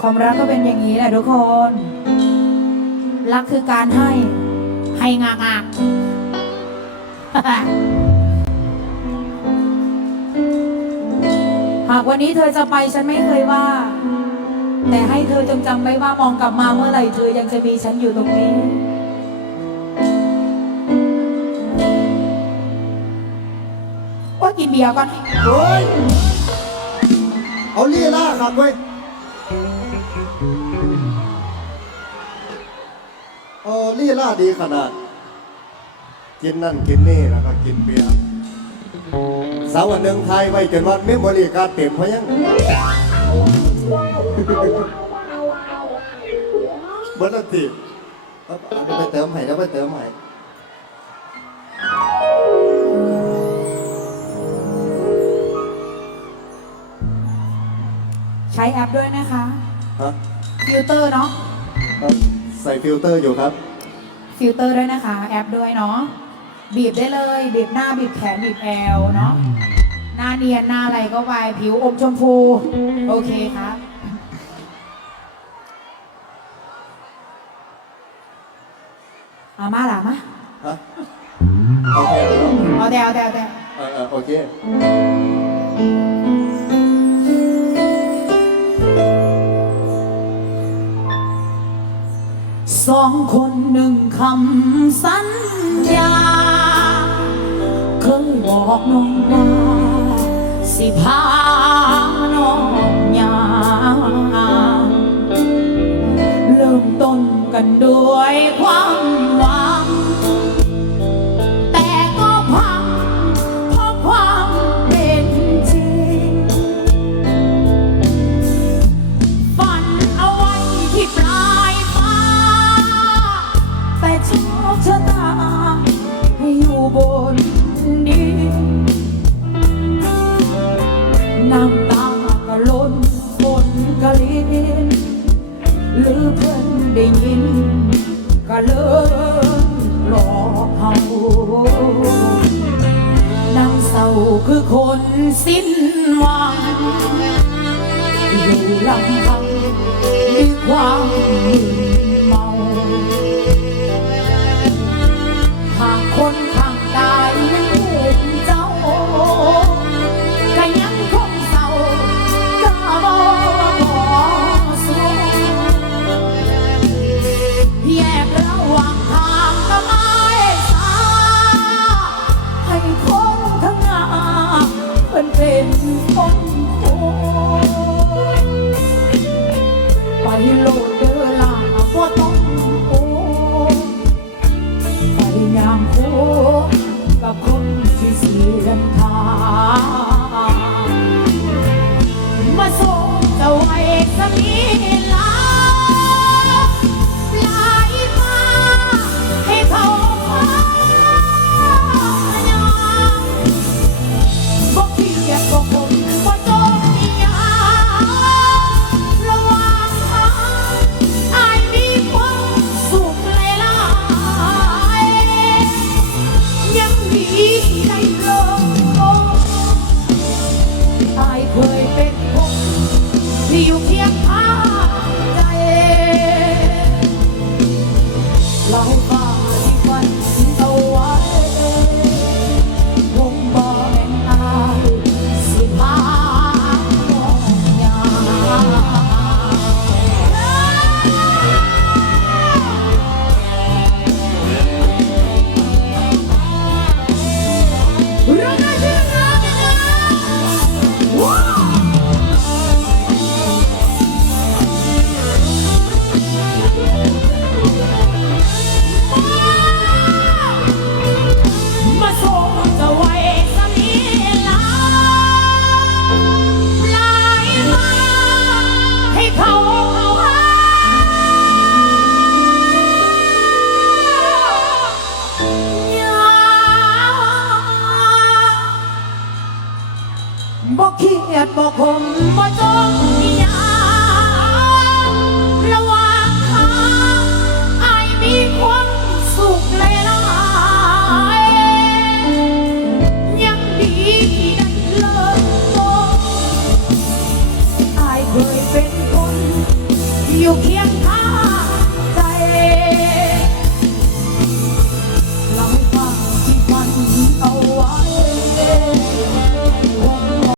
ความรักก็เป็นอย่างนี้แหละทุกคน รักคือการให้ ให้งากาหากวันนี้เธอจะไปฉันไม่เคยว่า แต่ให้เธอจงจำไว้ว่ามองกลับมาเมื่อไหร่เธอยังจะมีฉันอยู่ตรงนี้ว่ากินเบียร์ก่อน เฮ้ย เอาลี่ล่าขัดเว้ย ลี่ล่าดีขนาด กินนั่นกินนี่แล้วก็กินเบียร์สาววันหนึ่งไทยไว้จนวันเมมโมรี่การดเต็มเพราะยังเบิร์ดทีเอาเอาไปเติมให้แล้วไปเติมให้ใช้แอปด้วยนะคะ ฮะ ฟิลเตอร์เนาะเอาใส่ฟิลเตอร์อยู่ครับ ฟิลเตอร์ด้วยนะคะ แอปด้วยเนาะบีบได้เลย บีบหน้าบีบแขนบีบแอวเนาะหน้าเนียนหน้าอะไรก็ไปผิวอมชมพู โอเคครับเอามาหล่ะมาฮะโอเคแล้วเอาแต่เอาแต่เอาแต่เออเออโอเค คนหนึ่งคำสัญญา เคยบอกน้องว่าสิพาน้องยาเริ่มต้นกันด้วยความหวัง หรือเพิ่นได้ยิน ก็เลยหลอกเฮานางเศร้าคือคนสิ้นหวังอยู่ลำพังด้วยความ เป็นคนโคไปโลดเดอลาบ่ต้องโอ้ไปยามโคกับคนที่เสียทาง ที่อยู่เคียงข้าง บอกผมบ่ต้อง